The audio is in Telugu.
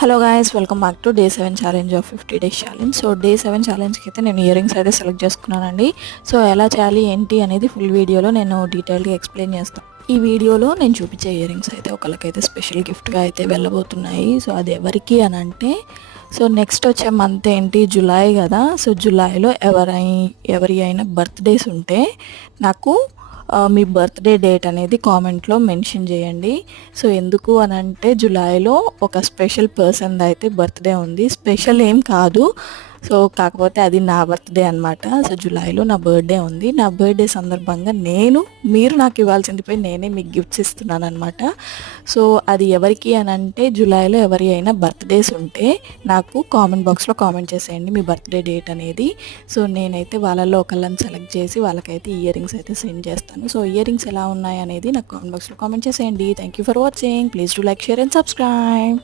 Hello guys, welcome back to day 7 challenge of 50 days challenge. So day 7 ఛాలెంజ్కి అయితే నేను ఇయర్ రింగ్స్ అయితే సెలెక్ట్ చేసుకున్నానండి. సో ఎలా చేయాలి ఏంటి అనేది ఫుల్ వీడియోలో నేను డీటెయిల్గా ఎక్స్ప్లెయిన్ చేస్తాను. ఈ వీడియోలో నేను చూపించే ఇయర్ రింగ్స్ అయితే ఒకరికైతే స్పెషల్ గిఫ్ట్గా అయితే వెళ్ళబోతున్నాయి. సో అది ఎవరికి అని అంటే, సో నెక్స్ట్ వచ్చే మంత్ ఏంటి, జూలై కదా. సో జూలైలో ఎవరి అయినా బర్త్డేస్ ఉంటే నాకు మీ బర్త్డే డేట్ అనేది కామెంట్లో మెన్షన్ చేయండి. సో ఎందుకు అని అంటే, జూలైలో ఒక స్పెషల్ పర్సన్ అయితే బర్త్డే ఉంది. స్పెషల్ ఏం కాదు, సో కాకపోతే అది నా బర్త్డే అనమాట. సో జూలైలో నా బర్త్డే ఉంది. నా బర్త్డే సందర్భంగా మీరు నాకు ఇవ్వాల్సింది పోయి నేనే మీకు గిఫ్ట్స్ ఇస్తున్నాను అనమాట. సో అది ఎవరికి అని అంటే, జూలైలో ఎవరి అయినా బర్త్డేస్ ఉంటే నాకు కామెంట్ బాక్స్లో కామెంట్ చేసేయండి మీ బర్త్డే డేట్ అనేది. సో నేనైతే వాళ్ళల్లో ఒకళ్ళని సెలెక్ట్ చేసి వాళ్ళకైతే ఇయర్ రింగ్స్ అయితే సెండ్ చేస్తాను. సో ఇయర్ రింగ్స్ ఎలా ఉన్నాయి అనేది నాకు కామెంట్ బాక్స్లో కామెంట్ చేసేయండి. Thank you for watching. Please do like, share and subscribe.